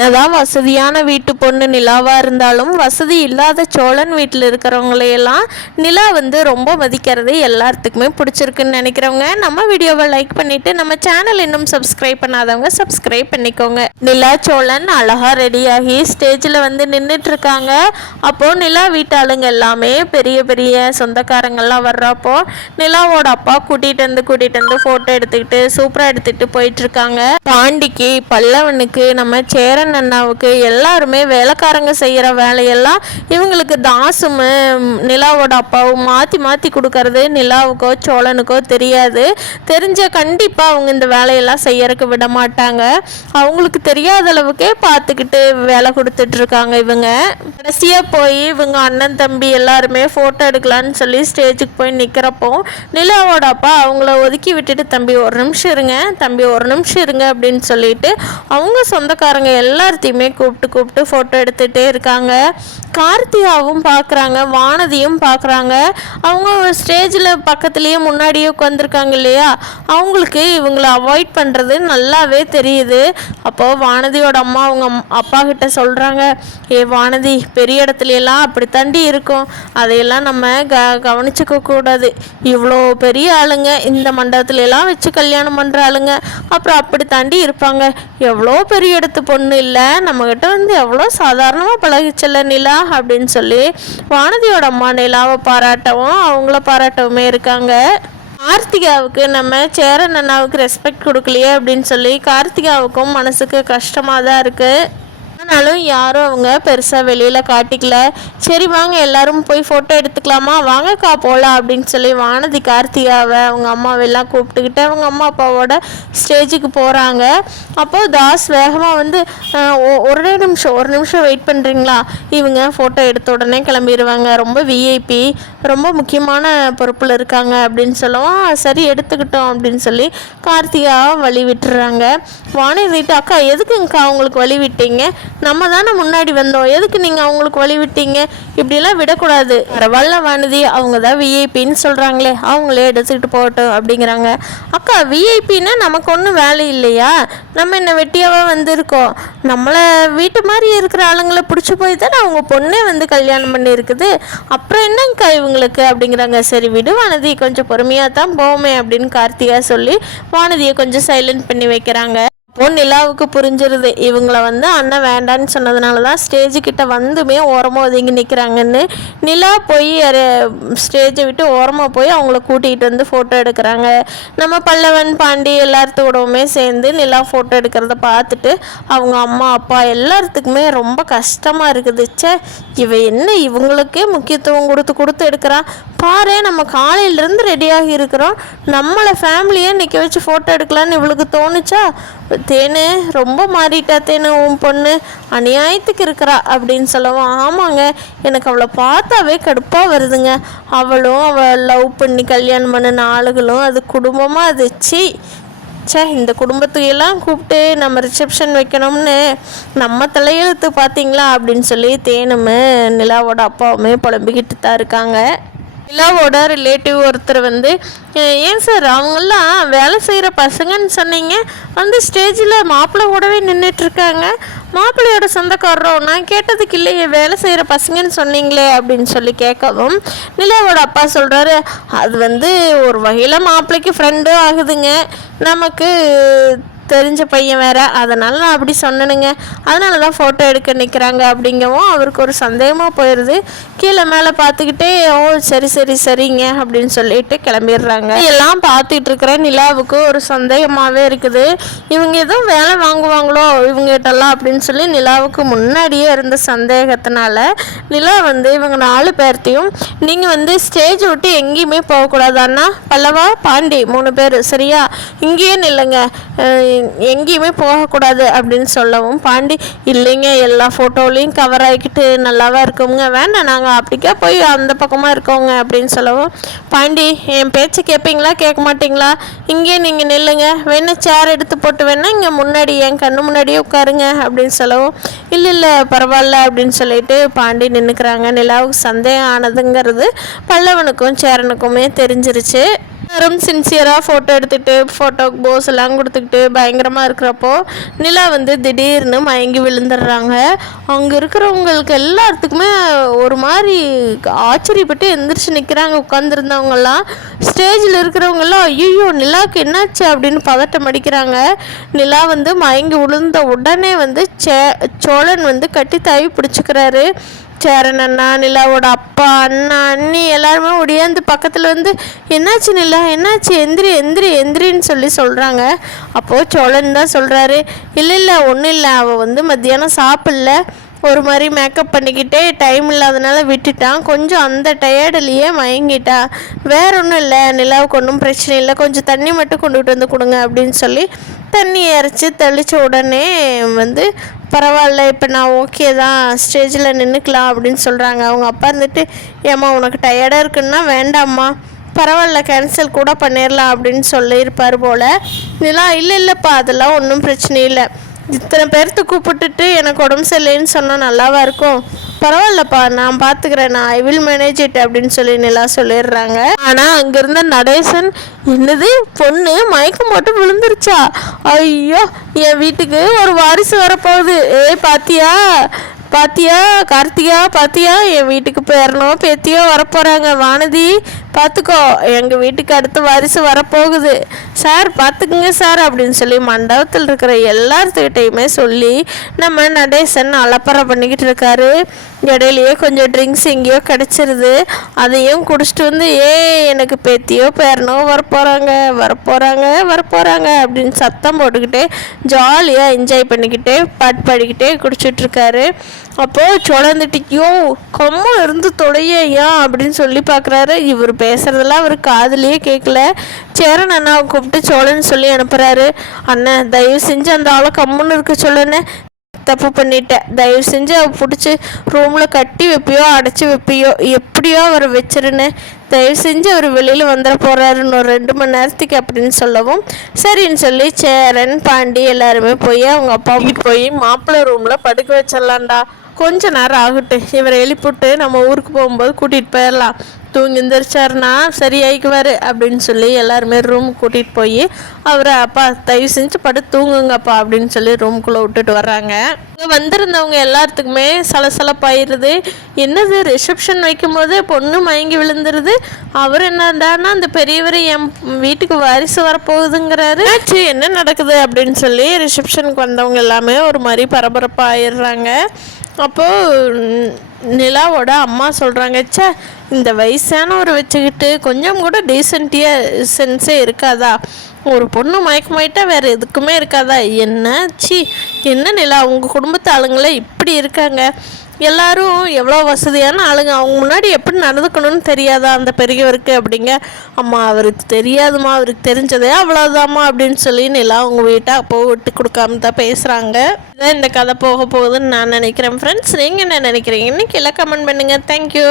என்னதான் வசதியான வீட்டு பொண்ணு நிலாவாக இருந்தாலும் வசதி இல்லாத சோழன் வீட்டில் இருக்கிறவங்களையெல்லாம் நிலா ரொம்ப மதிக்கிறது எல்லாத்துக்குமே பிடிச்சிருக்குன்னு நினைக்கிறவங்க நம்ம வீடியோவை லைக் பண்ணிவிட்டு நம்ம சேனல் இன்னும் சப்ஸ்கிரைப் பண்ணாதவங்க சப்ஸ்கிரைப் பண்ணிக்கோங்க. நிலா சோழன் அழகாக ரெடியாகி ஸ்டேஜில் நின்றுட்டுருக்காங்க. அப்போது நிலா வீட்டு ஆளுங்க எல்லாமே பெரிய பெரிய சொந்தக்காரங்கள்லாம் வர்றப்போ நிலாவோட அப்பா கூட்டிகிட்டு வந்து ஃபோட்டோ எடுத்துக்கிட்டு சூப்பராக எடுத்துகிட்டு போயிட்டுருக்காங்க. பாண்டிக்கு பல்லவனுக்கு நம்ம சேர அண்ணாவுக்கு எல்லாருமே வேலைக்காரங்க செய்கிற வேலையெல்லாம் இவங்களுக்கு தாசும் நிலாவோட அப்பாவும் மாற்றி மாற்றி கொடுக்கறது நிலாவுக்கோ சோழனுக்கோ தெரியாது. தெரிஞ்ச கண்டிப்பாக அவங்க இந்த வேலையெல்லாம் செய்யறதுக்கு விட மாட்டாங்க. அவங்களுக்கு தெரியாத அளவுக்கே பார்த்துக்கிட்டு வேலை கொடுத்துட்ருக்காங்க. இவங்க கடைசியாக போய் இவங்க அண்ணன் தம்பி எல்லாருமே ஃபோட்டோ எடுக்கலான்னு சொல்லி ஸ்டேஜுக்கு போய் நிற்கிறப்போ நிலாவோட அப்பா அவங்கள ஒதுக்கி விட்டுட்டு தம்பி ஒரு நிமிஷம் இருங்க அப்படின்னு சொல்லிட்டு அவங்க சொந்தக்காரங்க எல்லாத்தையுமே கூப்பிட்டு ஃபோட்டோ எடுத்துகிட்டே இருக்காங்க. கார்த்திகாவும் பார்க்குறாங்க, வானதியும் பார்க்குறாங்க. அவங்க ஸ்டேஜில் பக்கத்துலேயே முன்னாடியே உட்காந்துருக்காங்க இல்லையா, அவங்களுக்கு இவங்களை அவாய்ட் பண்ணுறது நல்லாவே தெரியுது. அப்போது வானதியோட அம்மா அவங்க அப்பா கிட்ட சொல்கிறாங்க, வானதி பெரிய இடத்துலையெல்லாம் அப்படி தாண்டி இருக்கும், அதையெல்லாம் நம்ம கவனிச்சிக்க கூடாது. இவ்வளோ பெரிய ஆளுங்க இந்த மண்டபத்துலலாம் வச்சு கல்யாணம் பண்ணுற ஆளுங்க அப்புறம் அப்படி தாண்டி இருப்பாங்க. எவ்வளோ பெரிய இடத்து பொண்ணு இல்லை, நம்மக்கிட்ட எவ்வளோ சாதாரணமாக பழகிச்சல நிலா அப்படின்னு சொல்லி வானதியோட அம்மா நிலாவை பாராட்டவும் அவங்கள பாராட்டவுமே இருக்காங்க. கார்த்திகாவுக்கு நம்ம சேரன் அண்ணாவுக்கு ரெஸ்பெக்ட் கொடுக்கலையே அப்படின்னு சொல்லி கார்த்திகாவுக்கும் மனசுக்கு கஷ்டமாக தான் இருக்குது. ஆனாலும் யாரும் அவங்க பெருசாக வெளியில் காட்டிக்கல. சரி வாங்க எல்லாரும் போய் ஃபோட்டோ எடுத்துக்கலாமா, வாங்கக்கா போகலாம் அப்படின்னு சொல்லி வானதி கார்த்திகாவை அவங்க அம்மாவெல்லாம் கூப்பிட்டுக்கிட்டு அவங்க அம்மா அப்பாவோட ஸ்டேஜுக்கு போகிறாங்க. அப்போது தாஸ் வேகமாக ஒரு நிமிஷம் வெயிட் பண்ணுறீங்களா, இவங்க ஃபோட்டோ எடுத்த உடனே கிளம்பிடுவாங்க, ரொம்ப விஐபி ரொம்ப முக்கியமான பொறுப்பில் இருக்காங்க அப்படின்னு சொல்லவும் சரி எடுத்துக்கிட்டோம் அப்படின்னு சொல்லி கார்த்திகாவை வழி விட்டுறாங்க. வானதிட்டு அக்கா எதுக்குங்கக்கா அவங்களுக்கு வழி விட்டீங்க, நம்ம தானே முன்னாடி வந்தோம், எதுக்கு நீங்கள் அவங்களுக்கு வழி விட்டீங்க, இப்படிலாம் விடக்கூடாது, பரவாயில்ல வானதி அவங்க தான் விஐபின்னு சொல்கிறாங்களே அவங்களே எடுத்துக்கிட்டு போகட்டும் அப்படிங்கிறாங்க. அக்கா விஐபின்னா நமக்கு ஒன்றும் வேலை இல்லையா, நம்ம என்ன வெட்டியாவே வந்திருக்கோம், நம்மளை வீட்டு மாதிரி இருக்கிற ஆளுங்களை பிடிச்சி போய் தானே அவங்க பொண்ணே கல்யாணம் பண்ணி இருக்குது, அப்புறம் என்னங்கக்கா இவங்களுக்கு அப்படிங்கிறாங்க. சரி விடு வானதி கொஞ்சம் பொறுமையாக தான் போவோமே அப்படின்னு கார்த்திகா சொல்லி வானதியை கொஞ்சம் சைலண்ட் பண்ணி வைக்கிறாங்க. அப்போது நிலாவுக்கு புரிஞ்சிருது இவங்கள அண்ணன் வேண்டான்னு சொன்னதுனால தான் ஸ்டேஜுக்கிட்ட வந்துமே ஓரமாக ஒதுங்கி நிற்கிறாங்கன்னு. நிலா போய் ஸ்டேஜை விட்டு ஓரமாக போய் அவங்கள கூட்டிகிட்டு ஃபோட்டோ எடுக்கிறாங்க. நம்ம பல்லவன் பாண்டி எல்லாத்துக்கூடவுமே சேர்ந்து நிலா ஃபோட்டோ எடுக்கிறத பார்த்துட்டு அவங்க அம்மா அப்பா எல்லாத்துக்குமே ரொம்ப கஷ்டமாக இருக்குது. இவ என்ன இவங்களுக்கே முக்கியத்துவம் கொடுத்து எடுக்கிறா பாரு, நம்ம காலையிலேருந்து ரெடியாகி இருக்கிறோம், நம்மளை ஃபேமிலியே நிற்க வச்சு ஃபோட்டோ எடுக்கலான்னு இவளுக்கு தோணுச்சா, தேனு ரொம்ப மாறிட்டா தேனு உன் பொண்ணு அநியாயத்துக்கு இருக்கிறா அப்படின்னு சொல்லவும் ஆமாங்க எனக்கு அவளை பார்த்தாவே கடுப்பாக வருதுங்க, அவள் லவ் பண்ணி கல்யாணம் பண்ணின ஆளுகளும் அது குடும்பமாக அதுச்சு, இந்த குடும்பத்தையெல்லாம் கூப்பிட்டு நம்ம ரிசப்ஷன் வைக்கணும்னு நம்ம தலையெழுத்து பார்த்தீங்களா அப்படின்னு சொல்லி தேனுமே நிலாவோட அப்பாவுமே புலம்பிக்கிட்டு தான் இருக்காங்க. நிலாவோட ரிலேட்டிவ் ஒருத்தர் ஏன் சார் அவங்கெல்லாம் வேலை செய்கிற பசங்கன்னு சொன்னீங்க, ஸ்டேஜில் மாப்பிள்ளை கூடவே நின்றுட்டுருக்காங்க, மாப்பிள்ளையோட சொந்தக்காரரோ, நான் கேட்டதுக்கு இல்லையே வேலை செய்கிற பசங்கன்னு சொன்னீங்களே அப்படின்னு சொல்லி கேட்கவும் நிலாவோட அப்பா சொல்கிறாரு, அது ஒரு வகையில் மாப்பிள்ளைக்கு ஃப்ரெண்டும் ஆகுதுங்க, நமக்கு தெரிஞ்ச பையன் வேறு, அதனால் நான் அப்படி சொன்னேனுங்க, அதனால தான் ஃபோட்டோ எடுக்க நிற்கிறாங்க அப்படிங்கவும் அவருக்கு ஒரு சந்தேகமாக போயிடுது. கீழே மேலே பார்த்துக்கிட்டே சரிங்க அப்படின்னு சொல்லிட்டு கிளம்பிடுறாங்க. எல்லாம் பார்த்துட்டு இருக்கிற நிலாவுக்கு ஒரு சந்தேகமாகவே இருக்குது, இவங்க எதுவும் வேலை வாங்குவாங்களோ இவங்ககிட்டலாம் அப்படின்னு சொல்லி நிலாவுக்கு முன்னாடியே இருந்த சந்தேகத்தினால நிலா இவங்க 4 பேர்த்தையும் நீங்கள் ஸ்டேஜ் விட்டு எங்கேயுமே போகக்கூடாது அண்ணா, பல்லவா பாண்டி 3 பேர் சரியா, இங்கேயே நில்லுங்க, எங்கேயுமே போகக்கூடாது அப்படின்னு சொல்லவும் பாண்டி இல்லைங்க எல்லா ஃபோட்டோலையும் கவர் ஆகிக்கிட்டு நல்லாவா இருக்கோங்க, வேண்டாம் நாங்கள் அப்படிக்கா போய் அந்த பக்கமாக இருக்கோங்க அப்படின்னு சொல்லவும் பாண்டி என் பேச்சை கேட்பீங்களா கேட்க மாட்டிங்களா, இங்கேயே நீங்கள் நில்லுங்க, வேணா சேர் எடுத்து போட்டு வேணா இங்கே முன்னாடி என் கண்ணு முன்னாடியே உட்காருங்க அப்படின்னு சொல்லவும் இல்லை பரவாயில்ல அப்படின்னு சொல்லிட்டு பாண்டி நின்றுக்கிறாங்க. நிலாவுக்கு சந்தேகம் ஆனதுங்கிறது பல்லவனுக்கும் சேரனுக்குமே தெரிஞ்சிருச்சு. எல்லாரும் சின்சியராக ஃபோட்டோ எடுத்துகிட்டு ஃபோட்டோக்கு போஸ் எல்லாம் கொடுத்துக்கிட்டு பயங்கரமாக இருக்கிறப்போ நிலா வந்து திடீர்னு மயங்கி விழுந்துடுறாங்க. அங்கே இருக்கிறவங்களுக்கு எல்லாத்துக்குமே ஒரு மாதிரி ஆச்சரியப்பட்டு எந்திரிச்சு நிற்கிறாங்க. உட்காந்துருந்தவங்கெல்லாம் ஸ்டேஜில் இருக்கிறவங்கெல்லாம் ஐயோ நிலாவுக்கு என்னாச்சு அப்படின்னு பதட்டம் அடிக்கிறாங்க. நிலா வந்து மயங்கி விழுந்த உடனே வந்து சோழன் வந்து கட்டி தாவி பிடிச்சிக்கிறாரு. சேரன் அண்ணா, நிலாவோட அப்பா, அண்ணா, அண்ணி எல்லாருமே ஒடியாந்து பக்கத்தில் வந்து என்னாச்சு நிலா, என்னாச்சு, எந்திரி எந்திரி எந்திரின்னு சொல்கிறாங்க. அப்போது சோழன் தான் சொல்கிறாரு, இல்லை ஒன்றும் இல்லை, அவள் வந்து மத்தியானம் சாப்பிடல, ஒரு மாதிரி மேக்கப் பண்ணிக்கிட்டே டைம் இல்லாதனால விட்டுட்டான், கொஞ்சம் அந்த டயர்டுலேயே மயங்கிட்டா, வேற ஒன்றும் இல்லை, நிலாவுக்கு ஒன்றும் பிரச்சனை இல்லை, கொஞ்சம் தண்ணி மட்டும் கொண்டுகிட்டு வந்து கொடுங்க அப்படின்னு சொல்லி தண்ணி இறச்சி தெளித்த உடனே வந்து பரவாயில்ல இப்போ நான் ஓகே தான் ஸ்டேஜில் நின்றுக்கலாம் அப்படின்னு சொல்கிறாங்க. அவங்க அப்பா இருந்துட்டு ஏம்மா உனக்கு டயர்டாக இருக்குன்னா வேண்டாம்மா பரவாயில்ல கேன்சல் கூட பண்ணிடலாம் அப்படின்னு சொல்லியிருப்பார் போல். நிலா இல்லைப்பா அதெல்லாம் ஒன்றும் பிரச்சனை இல்லை, இத்தனை பேர்த்து கூப்பிட்டுட்டு எனக்கு உடம்பு சரியில்லைன்னு சொன்னால் நல்லாவா இருக்கும், பரவாயில்லப்பா நான் பார்த்துக்கிறேன், நான் ஐ வில் மேனேஜ் இட் அப்படின்னு சொல்லி நிலா சொல்லிடுறாங்க. ஆனால் அங்கேருந்த நடேசன் என்னது பொண்ணு மயக்கம் போட்டு விழுந்துருச்சா, ஐயோ என் வீட்டுக்கு ஒரு வாரிசு வரப்போகுது, பாத்தியா கார்த்திகா பாத்தியா என் வீட்டுக்கு பேரனோ பேத்தியோ வரப்போகிறாங்க, வானதி பார்த்துக்கோ எங்கள் வீட்டுக்கு அடுத்த வாரிசு வரப்போகுது சார் பார்த்துக்குங்க சார் அப்படின்னு சொல்லி மண்டபத்தில் இருக்கிற எல்லாத்துக்கிட்டையுமே சொல்லி நம்ம நடேசன் அலப்பறை பண்ணிக்கிட்டு இருக்காரு. இடையிலையே கொஞ்சம் ட்ரிங்க்ஸ் எங்கேயோ கிடச்சிருது, அதையும் குடிச்சிட்டு வந்து எனக்கு பேத்தியோ பேரனோ வரப்போகிறாங்க அப்படின்னு சத்தம் போட்டுக்கிட்டே ஜாலியாக என்ஜாய் பண்ணிக்கிட்டே பாட்டு பாடிக்கிட்டே குடிச்சிட்ருக்காரு. அப்போது சுழந்துட்டியோ கொம்மா இருந்து தொடையா அப்படின்னு சொல்லி பார்க்குறாரு. இவர் பேசுகிறதெல்லாம் அவர் காதுலேயே கேட்கல. சேரன் அண்ணாவை கூப்பிட்டு சோழன் சொல்லி அனுப்புகிறாரு. அண்ணன் தயவு செஞ்சு அந்த ஆளை கம்முன்னு இருக்க சொல்லுன்னு, தப்பு பண்ணிட்டேன், தயவு செஞ்சு அவள் பிடிச்சி ரூமில் கட்டி வைப்பியோ அடைச்சி வைப்பியோ எப்படியோ அவரை வச்சிருன்னு, தயவு செஞ்சு அவர் வெளியில் வந்துட போகிறாருன்னு ஒரு 2 மணி நேரத்துக்கு அப்படின்னு சொல்லவும் சரின்னு சொல்லி சேரன் பாண்டி எல்லாருமே போய் அவங்க அப்பா போய் மாப்பிள்ளை ரூமில் படுக்க வச்சிடலான்டா, கொஞ்ச நேரம் ஆகட்டும், இவரை எழுப்பிவிட்டு நம்ம ஊருக்கு போகும்போது கூட்டிகிட்டு போயிடலாம், தூங்கி எந்திரிச்சாருன்னா சரியாயிக்குவார் அப்படின்னு சொல்லி எல்லாருமே ரூமுக்கு கூட்டிகிட்டு போய் அவரை அப்பா தயவு செஞ்சு படுத்து தூங்குங்கப்பா அப்படின்னு சொல்லி ரூமுக்குள்ளே விட்டுட்டு வர்றாங்க. இங்கே வந்திருந்தவங்க எல்லாத்துக்குமே சலசலப்பாயிருது. என்னது ரிசப்ஷன் வைக்கும் போது பொண்ணு மயங்கி விழுந்துருது, அவர் என்னடான்னா அந்த பெரியவர் என் வீட்டுக்கு வாரிசு வரப்போகுதுங்கிறாரு, ஆச்சு என்ன நடக்குது அப்படின்னு சொல்லி ரிசப்ஷனுக்கு வந்தவங்க எல்லாமே ஒரு மாதிரி பரபரப்பாக ஆயிடுறாங்க. அப்போது நிலாவோட அம்மா சொல்கிறாங்க, சே இந்த வயசானவரை வச்சுக்கிட்டு கொஞ்சம் கூட டீசென்ட்டியாக சென்ஸே இருக்காதா, ஒரு பொண்ணு மயக்கமாயிட்டா வேறு எதுக்குமே இருக்காதா, என்ன நிலா உங்கள் குடும்பத்து ஆளுங்களே இப்படி இருக்காங்க, எல்லாரும் எவ்வளோ வசதியான ஆளுங்க, அவங்க முன்னாடி எப்படி நடந்துக்கணும்னு தெரியாதா அந்த பெரியவருக்கு அப்படிங்க. அம்மா அவருக்கு தெரியாதுமா, அவருக்கு தெரிஞ்சதே அவ்வளோதாம்மா அப்படின்னு சொல்லி நிலா அவங்க வீட்டை அப்போ விட்டு கொடுக்காம தான் பேசுகிறாங்க. இதான் இந்த கதை போக போகுதுன்னு நான் நினைக்கிறேன். ஃப்ரெண்ட்ஸ் நீங்கள் என்ன நினைக்கிறீங்க? இன்னைக்கு எல்லாம் கமெண்ட் பண்ணுங்கள். தேங்க்யூ.